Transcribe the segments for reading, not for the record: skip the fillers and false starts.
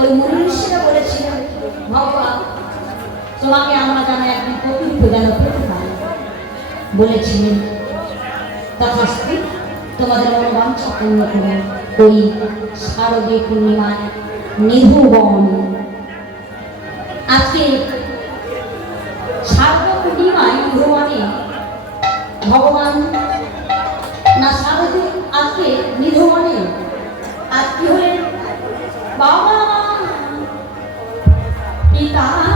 ওই মুনি ঋষিরা বলেছিলেন, ভগবান তোমাকে আমরা যেন একদিন প্রতিরূপ যেন পেতে পারি। বলেছিলেন তথাস্তু, তোমাদের মনোবাঞ্ছা পূর্ণ করে ওই শারদীয় পূর্ণিমায় নিধুবন। আজকে শারদীয় পূর্ণিমায় নিধুবনে ভগবান না শারদী আজকে নিধুবনে আজ কি হলেন বাবা পিতারা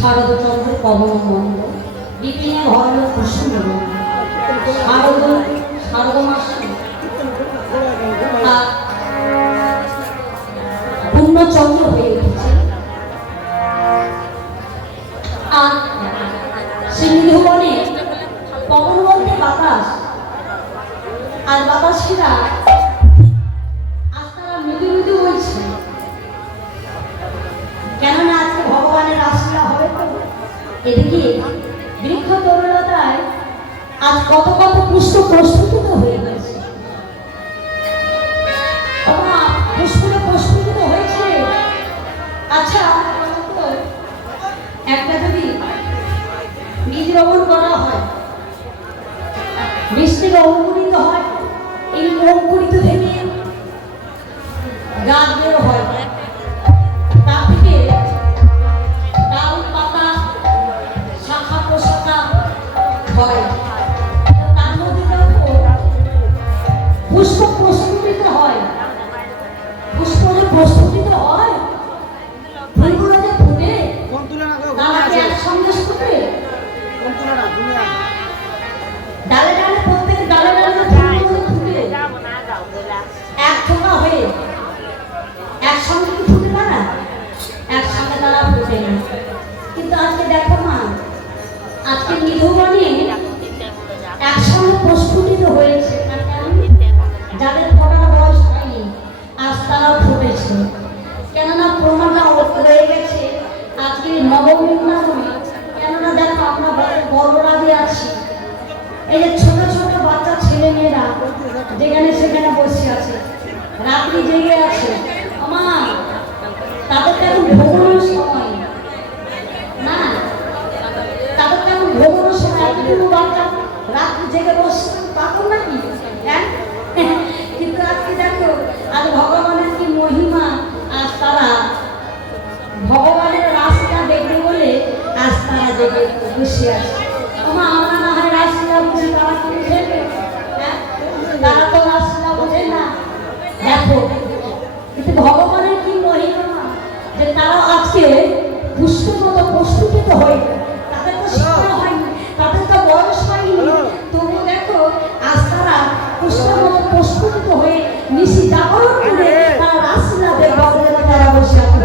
শারদ পূর্ণচন্দ্র হয়ে উঠেছে। আর সিন্ধুবনে পবন বলতে বাতাস, আর বাতাসীরা আজ তারা মৃদু মৃদু বলছে, কেননা আজকে ভগবানের রাসলীলা হবে তো। এদিকে বৃক্ষ তরুলতায় আজ কত পুষ্প প্রস্ফুটিত হয়ে গেছে। বাবা, পুষ্পটা প্রস্ফুটিত হয়েছে। আচ্ছা, একটা যদি বীজ রোপণ করা হয়, বীজ থেকে অঙ্কুরিত হয়, এই অঙ্কুরিত থেকে গাছ বের হয়, তার থেকে ডাল পাতা শাখা প্রশাখা হয়, তার মধ্যে পুষ্প প্রস্ফুটিত হয়। পুষ্প যে প্রস্ফুটিত হয়, ফুলগুলো যে ফুটে, তারা কি একসঙ্গে ফুটে? ডালে ডালে প্রত্যেক ডালে ডালে ফুলগুলো ফুটে এক ফোঁটা হয়ে একসঙ্গে কি ফুটে না? একসঙ্গে তারা ফুটে না। কিন্তু আজকে দেখো মা, আজকে নিধুবনে একসঙ্গে প্রস্ফুটিত হয়েছে, যাদের ফোটার বয়স হয়নি আজ তারা ফুটেছে। কেননা প্রমাণটা রয়ে গেছে আজকে নবমী নবমী। কেননা দেখো আমরা বড়রা দিয়ে আছি, এই যে ছোট ছোট বাচ্চা ছেলে মেয়েরা যেখানে সেখানে বসে আছে, রাত্রি জেগে আছে, মা তাদের তেমন ভোগনের সময় না, তাদের তেমন ভোগনের সময় এতটুকু বাচ্চা রাত্রি জেগে বসে পাগল নাকি? হ্যাঁ, কিন্তু আজকে দেখো আজ ভগবানের কি মহিমা, আজ তারা ভগবানের রাস্তা দেখবে বলে আজ তারা জেগে বসে আছে। আমরা না হয় রাস্তা বুঝি, তারা কি বুঝে? তারা তো রাস্তা বোঝে না। দেখো কিন্তু ভগবানের কি মহিমা যে তারা আজকে পুষ্পের মতো প্রস্ফুটিত হয়ে, তাদের তো শিক্ষা হয়নি, তাদের তো বয়স হয়নি, তবু দেখো আজ তারা পুষ্পের মতো প্রস্ফুটিত হয়ে নিশি জাগরণ করে তারা রাস্তা দেখবে তারা বসে আছে।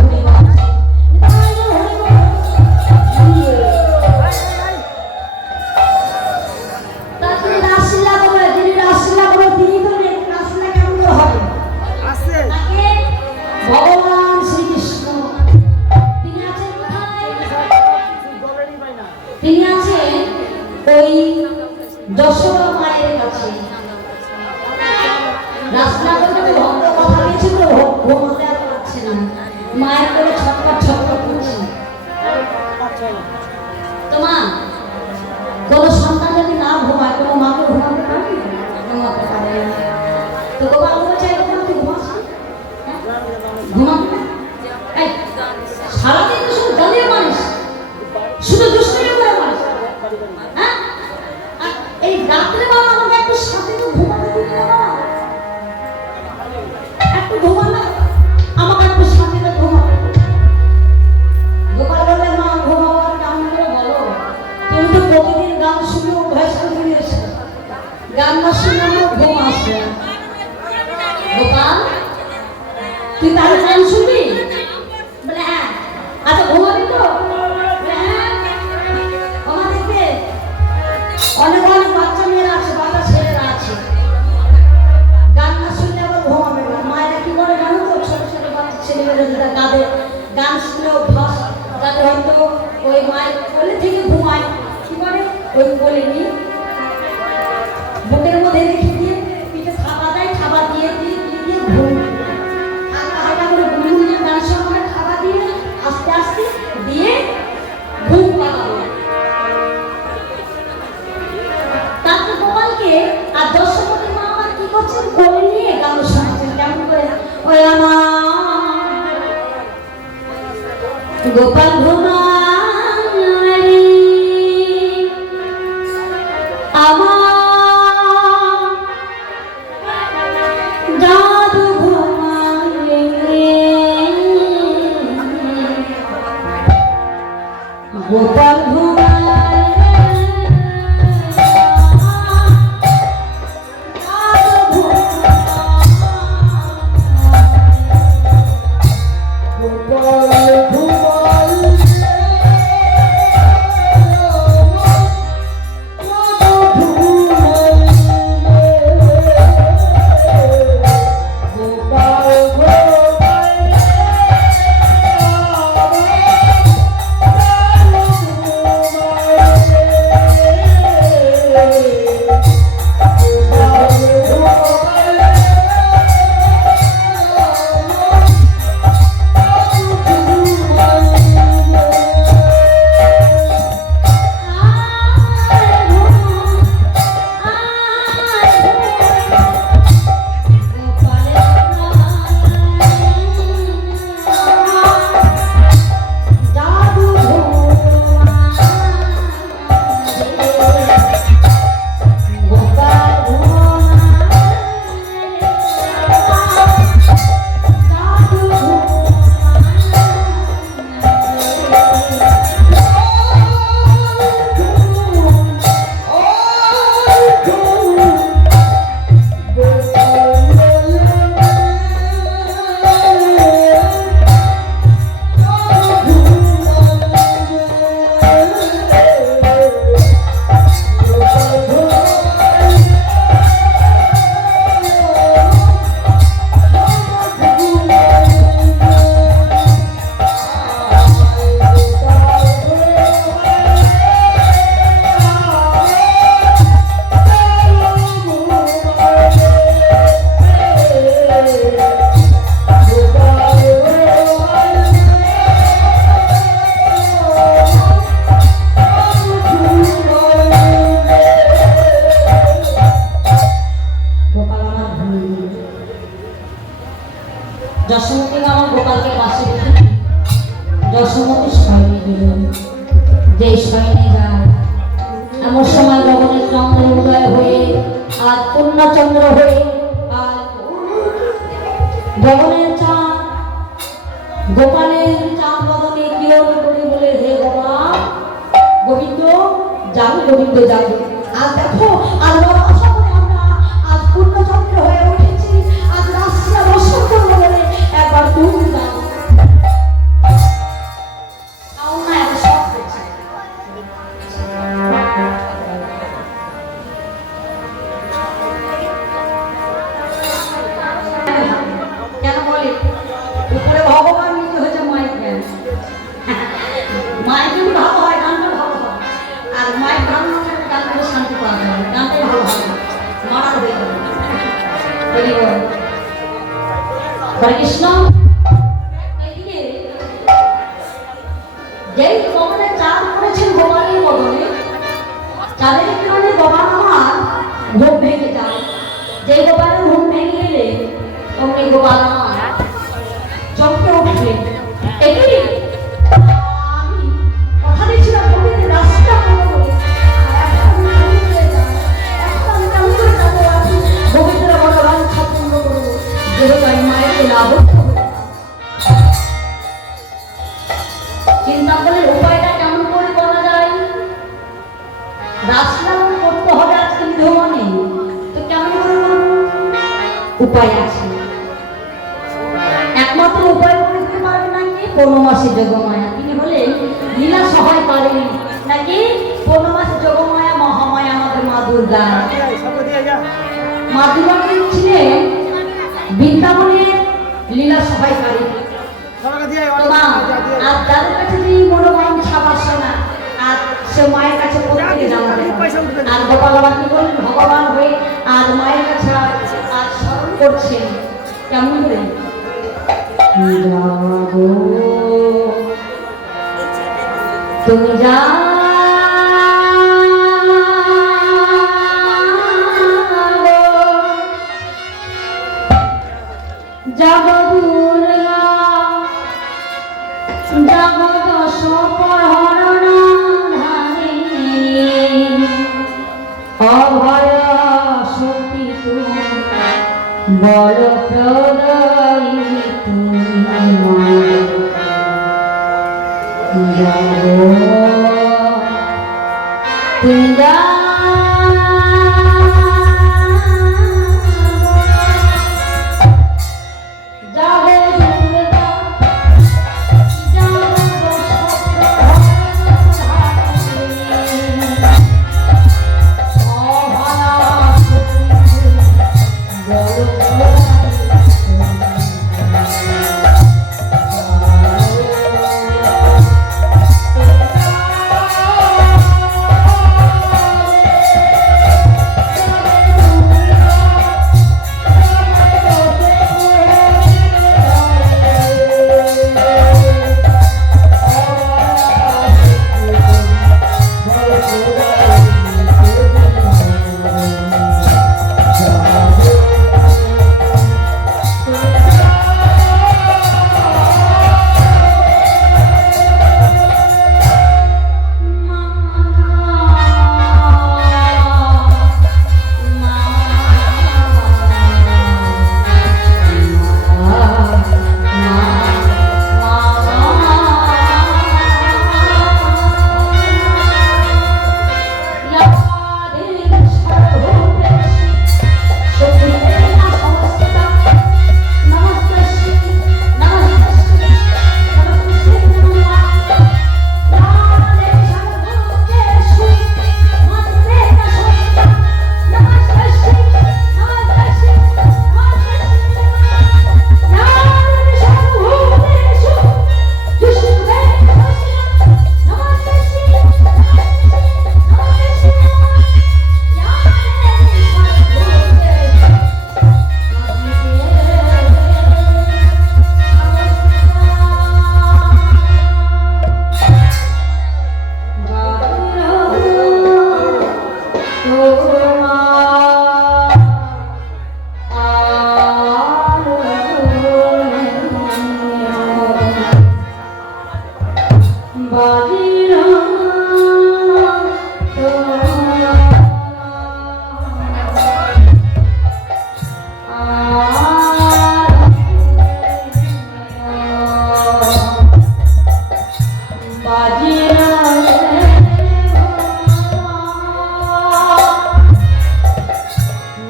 ভগবান শ্রীকৃষ্ণ তিনি আছেন কোথায়? তিনি আছেন ওই যশোদা মায়ের কাছে। রাসনাগরে ভক্ত কথা দিয়েছিল, ঘুমাতে আর পারছে না, মায়ের করে ছটপট ছটপট করছে। তোমা কোন সন্তান যদি না ঘুমায়, কোনো মাকে ঘুমাতে পারে? ঘুমাতে পারে না। তো গোপাল বলছে এরকম তুই ঘুমাচ্ছি, ঘুমাতে না? সারাদিন তো শুধু গালিয়ে মানুষ, শুধু দুষ্টুমি করে মানুষ। হ্যাঁ, এই রাত্রে বাবা আমাকে একটু সাথে তো ঘুমাতে দিবি না, বাবা একটু ঘুমা না, আমাকে একটু সাথে তো ঘুমাতে। গোপাল বললে মা ঘুমাবার কেমন করে বলো, তুমি তো প্রতিদিন গান শুনে অভ্যাস করে দিয়েছো, গান না শুনে আমার ঘুম আসে। গোপাল তুই তাহলে গান শুনবি? বলে হ্যাঁ। আচ্ছা ঘুমাবি তো? হ্যাঁ। আমার দেখবে অনেক অনেক বাচ্চা মেয়েরা আছে, বাচ্চা ছেলেরা আছে, গান না শুনলে আবার ঘুমাবে না। মায়েরা কি করে জানো তো, ছোট ছোট বাচ্চা ছেলেমেয়েরা যারা তাদের গান শুনে অভ্যাস, যাদের হয়তো ওই মায়ের কোলে থেকে ঘুমায়, কি করে ওই কোলে নিয়ে বুকের মধ্যে রেখে দিয়ে পিঠে খাবার দেয়, খাবার দিয়ে দিয়ে দিয়ে দিয়ে ঘুম হালকা করে গুনগুনিয়ে গান শোনাবে, খাবার দিয়ে আস্তে আস্তে দিয়ে ঘুম পাড়াবে। তারপর গোপালকে আর দর্শপতি মা আমার কি করছেন, কোলে নিয়ে গান শোনাচ্ছেন কেমন করে, ওই আমার গোপাল ঘুমা আমার জাদু ঘুমালে গোপাল ঘুমালে জাদু গোপাল ঘুমালে ভবনের চন্দ্র উদয় হয়ে আজ পূর্ণচন্দ্র হয়ে আজ ভবনের চাঁদ গোপালের চাঁদ বদনে কিরণ করে বলে হে ভগবান গোবিন্দ যাবে গোবিন্দ যাবে আজ দেখো আজ বড় আশা করে আমরা আজ পূর্ণচন্দ্র হয়ে উঠেছি আজ রাশিয়া দর্শন করবো বলে একবার তুমি যাও না এত সব হয়েছে কেন বলে উপরে ভগবান নিজে হয়েছে মায়ের জ্ঞান মায়ের যদি ভালো হয় গানটা ভালো হয় আর মায়ের গান না থাকলে গান করে শান্তি পাওয়া যাবে গানটাই ভালো হবে মারা হয়ে যাবে হরে কৃষ্ণ এদিকে যেই ভগবানের চাঁদ করেছেন ভগবানের বদলে চাঁদের কারণে ভগবান আমার ঘুম ভেঙে যায় যেই গোপালের ঘুম ভেঙে গেলে অমনি গোপাল আমার চমকে উঠবে এটি আমি কথা দিয়েছিলাম গোবিন্দের রাস্তা করবো বলে গোবিন্দের বড় বাঞ্ছা পূর্ণ করবো যেহেতু আমি মায়ের লাভ চিন্তা করলে উপায়টা কেমন করে করা যায় রাস্তা করতে হবে আজকে বিধবা নেই তো কেমন করে করবো উপায় আছে একমাত্র উপায় করে দিতে পারবে নাকি পূর্ণমাসী যোগমায়া তিনি হলেন লীলা সহায় করেন নাকি পূর্ণমাসী যোগমায়া মহামায়া আমাদের মা দুর্গা মা দুর্গা ছিলেন বৃন্দাবনের লীলা সহায়কারী আর যাদের কাছে যে মনোবাঞ্ছা বাসনা আর সে মায়ের কাছে প্রত্যেকে জানাবে আর গোপাল বাবা কি বলেন ভগবান হয়ে আর মায়ের কাছে আর স্মরণ করছেন কেমন করে তুমি যা অভয় শক্তি তুমি বড় প্রদায়ী তুমি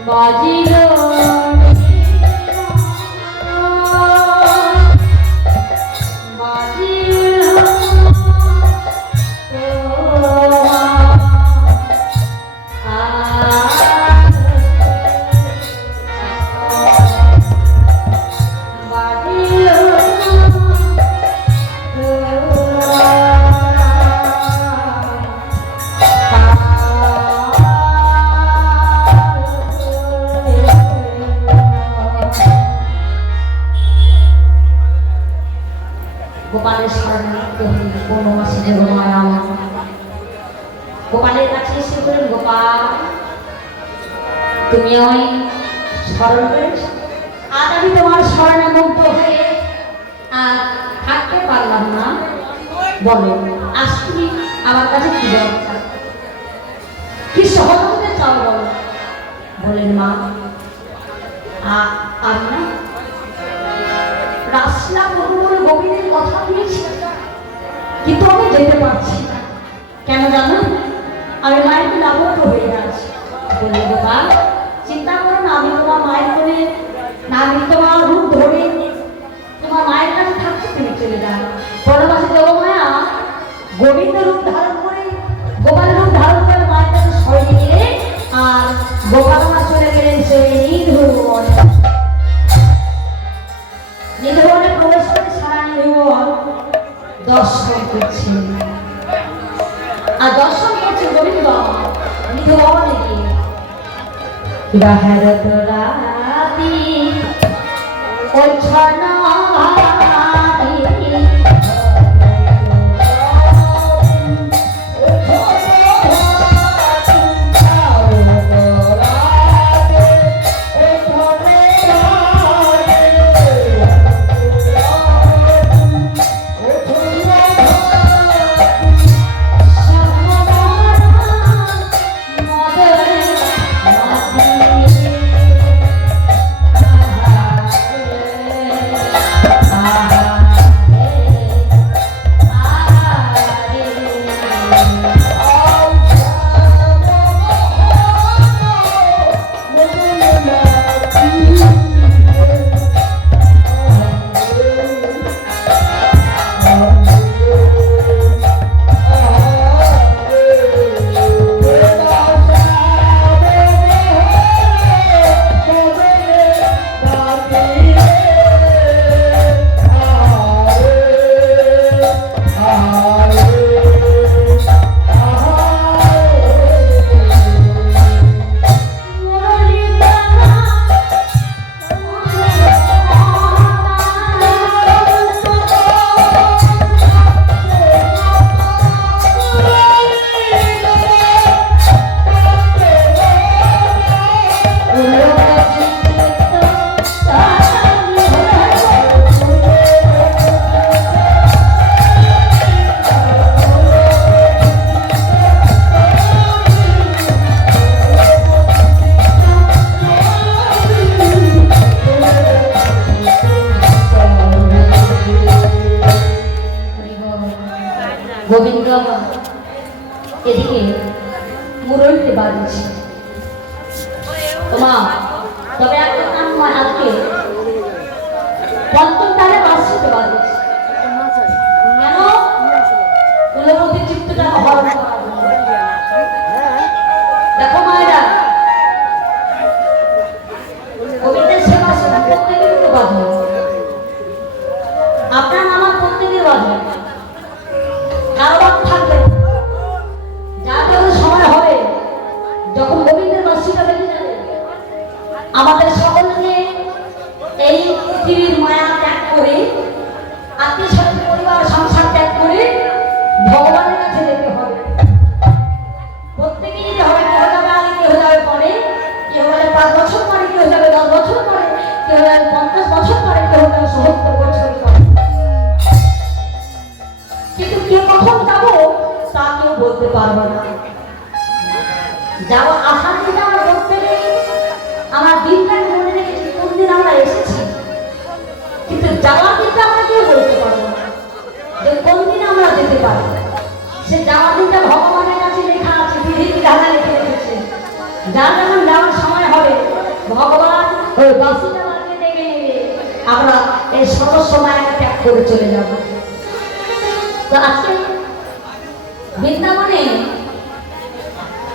বাজিল গোপালের স্মরণার্থ বনবাসী দেবমায়া গোপালের কাছে এসে বলেন, গোপাল তুমি ওই স্মরণ করেছ, আজ আমি তোমার স্মরণে মুগ্ধ হয়ে আর থাকতে পারলাম না, বলো আজ তুমি আমার কাছে কি দরকার, কি সহযোগিতা চাও বলো। বলেন মা আমি না রাসলা বলে গোবিন্দের কথা দিয়েছি, কিন্তু আমি যেতে পারছি না, কেন জানো আমি মায়ের কোলে আবদ্ধ হয়ে আছি। বলে গোপাল চিন্তা করো না, আমি তোমার মায়ের কোলে না, আমি তোমার রূপ ধরে তোমার মায়ের কাছে থাকছি, তুমি চলে যাও। বনবাসী দেবমায়া গোবিন্দ রূপ ধারণ করে গোপালের রূপ ধারণ করে মায়ের কাছে সরিয়ে গিয়ে আর গোপাল মা চলে গেলেন সেই নিধুবন। নিধুবনে প্রবেশ করে সারা নিধুবন দর্শন করছে, আর দর্শন করছে গোবিন্দ নিধুবনে গিয়ে। বাহারত রাতি ওই ছনা গোবিন্দ এদিকে মুরলিতে বাজছে তোমা, তবে একটা কাম আজকে পঞ্চম তালে বাজছে বাজছে কেন কুলবতী চিত্তটা হরণ করার জন্য। দেখো মায়েরা গোবিন্দের সেবা সেবা প্রত্যেকের তো বাজে, আপনার আমার প্রত্যেকের বাজে, কারণ থাকবে যার যখন সময় হবে, যখন গোবিন্দের বার্ষিকা বেঁধে যাবে, আমাদের সকলকে এই পৃথিবীর মায়া ত্যাগ করে আত্মীয় স্বজন পরিবার সংসার ত্যাগ করে ভগবানের কাছে যেতে হবে। প্রত্যেকে যেতে হবে, কেউ যাবে আগে, কেউ যাবে পরে, কেউ যাবে 5 বছর পরে, কেউ যাবে 10 বছর পরে, কেউ যাবে 50 বছর পরে, কেউ যাবে 70 বছর পরে। কিন্তু কেউ কখন যাবো তা কেউ বলতে পারবো না। যাবো আসার দিনে আমরা বলতে নেই, আমার দিনটাকে মনে রেখেছি কোন দিন আমরা এসেছি, কিন্তু যাওয়ার দিনটা আমরা কেউ বলতে পারবো না যে কোন দিন আমরা যেতে পারি। সে যাওয়ার দিনটা ভগবানের কাছে লেখা আছে, বিধি বিধানে লিখে রেখেছে। যার যখন যাওয়ার সময় হবে ভগবান ওই বাসিটা মাকে ডেকে নেবে, আমরা এই সর্বস্ব মায়াকে ত্যাগ করে চলে যাব। তো আজকে বৃন্দাবনে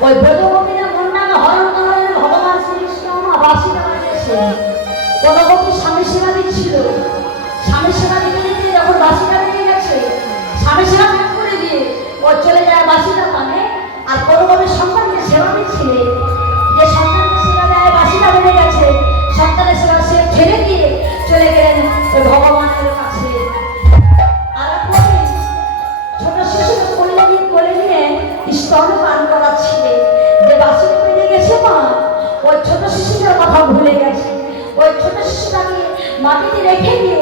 ওই ব্রজগোপীরা মন্ডাকে হরণ করার ভগবান শ্রীকৃষ্ণ বাসিটা বানিয়েছে। কোন গোপী স্বামী সেবা দিচ্ছিল, স্বামী সেবা দিতে দিতে যখন বাসিটা বেরিয়ে গেছে, স্বামী সেবা ত্যাগ করে দিয়ে ও চলে যায় বাসিটা মানে। আর কোন গোপীর সন্তানকে সেবা দিচ্ছিলে, যে সন্তানকে সেবা দেয় বাসিটা বেড়ে গেছে, সন্তানের সেবা সে ছেড়ে দিয়ে চলে গেলেন ওই ভগবানের কাছে। আর ছোট শিশুকে কোলে নিয়ে স্তন পান করাচ্ছিলে, যে বাসিটা বেড়ে গেছে মা, ওই ছোট শিশুটার কথা ভুলে গেছে, ওই ছোট শিশুটাকে মাটিতে রেখে দিয়ে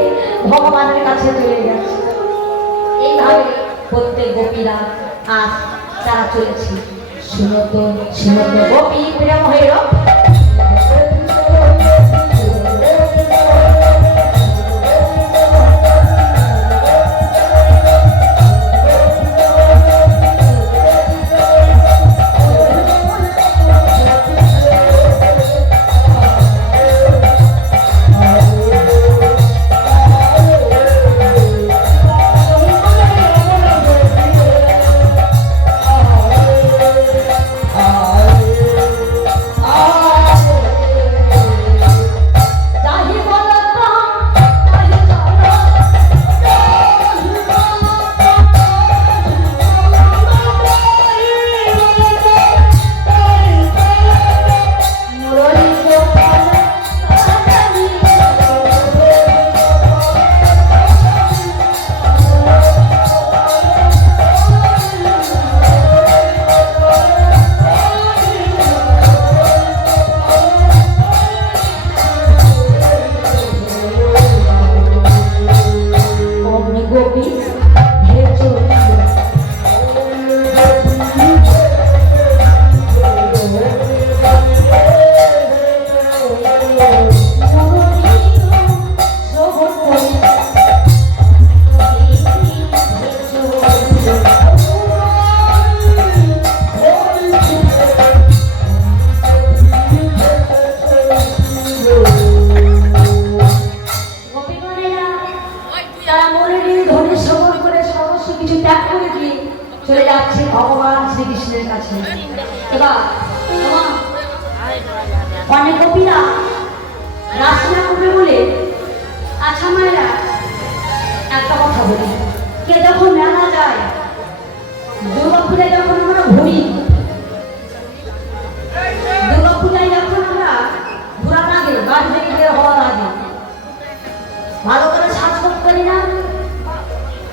ভগবানের কাছে চলে গেছে। এইভাবে প্রত্যেক গোপীরা আজ তারা চলেছে। শুনত শুনত গোপী প্রেম হয়ে চলে যাচ্ছে ভগবান শ্রীকৃষ্ণের কাছে। এবার অনেক গোপীরা রাসলীলা করবে বলে, আচ্ছা মায়েরা একটা কথা বলি, কে যখন মেলা যায়, দুর্গা পূজায় যখন আমরা ঘুরি, দুর্গা পূজায় যখন আমরা ঘোরার আগে বাড়ি থেকে বের হওয়ার আগে ভালো করে সাজগোজ করি না?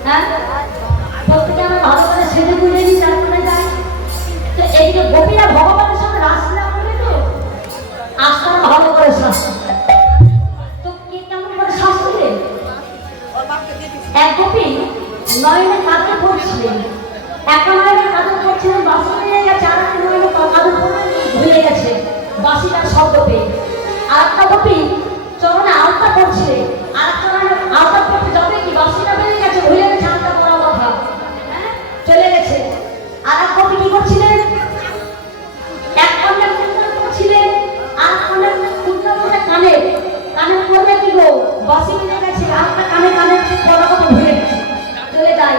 হ্যাঁ, প্রত্যেকে আমরা ভালো করে সেজে গুজে নিই, তারপরে যাই। তো এইদিকে গোপীরা ভগবানের সাথে রাসলীলা করবে, তো আস্তারা ভালো করে শাস্তি। তো কে কেমন করে শাস্তি দেয়? এক গোপী নয়নে কাঁদে পড়ছিলেন, একটা নয়নে কাঁদে পড়ছিলেন, বাসি হয়ে গেছে, আর একটা নয়নে কাঁদে পড়ে ভুলে গেছে বাসিটার শব্দ পেয়ে। আর একটা গোপী চরণে আলতা করছিলেন, আর একটা নয়নে আলতা করতে যাবে কি বাসিটা বেড়ে গেছে, ভুলে গেছে আলতা করা কথা, চলে গেছে। আর এক গোপী কি করছিলেন, এক কন্যা কুণ্ডল করছিলেন, আর কন্যা কুণ্ডল করে কানে কানে করবে কি গো, বাসি বেড়ে গেছে, আলতা কানে কানে করা কথা ভুলে গেছে, চলে যায়।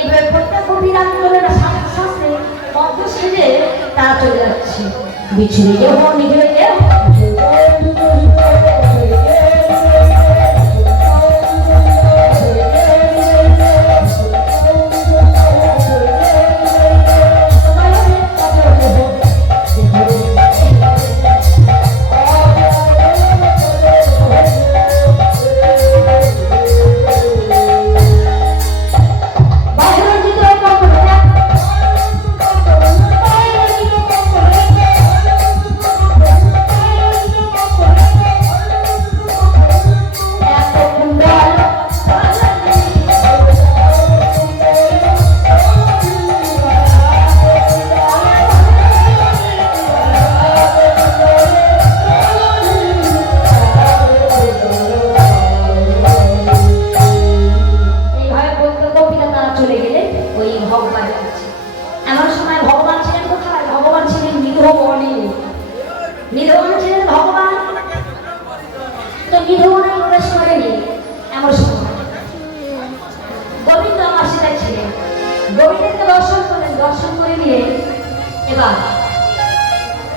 এবার প্রত্যেক গোপীরা করে শাস্ত্রে অর্ধ সেজে তারা চলে যাচ্ছে। বিছড়ে যখন নিজে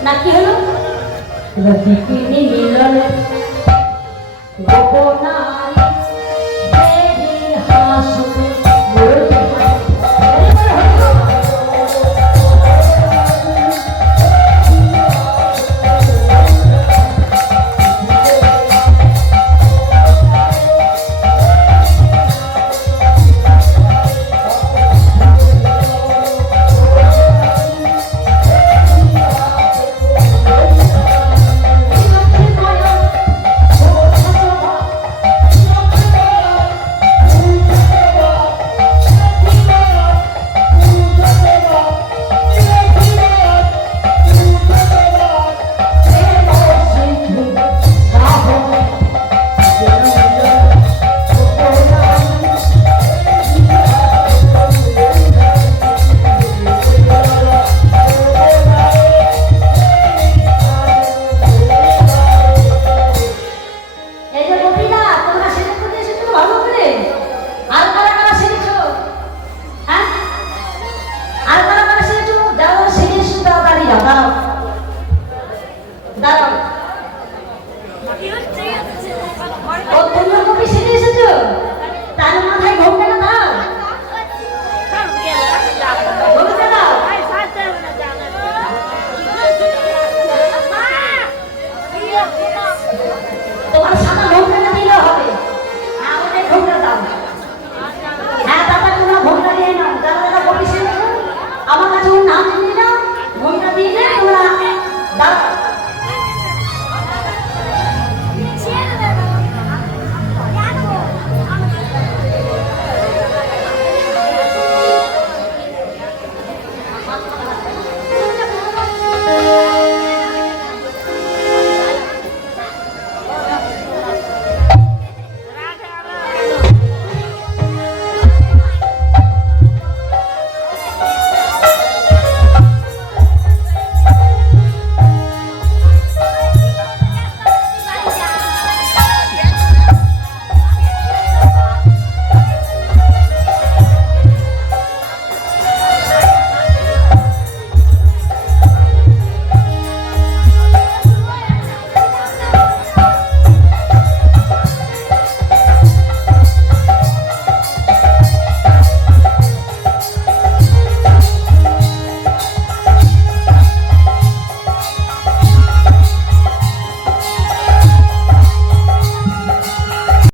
না কি হলো বিপিনী মিলন গোপনারী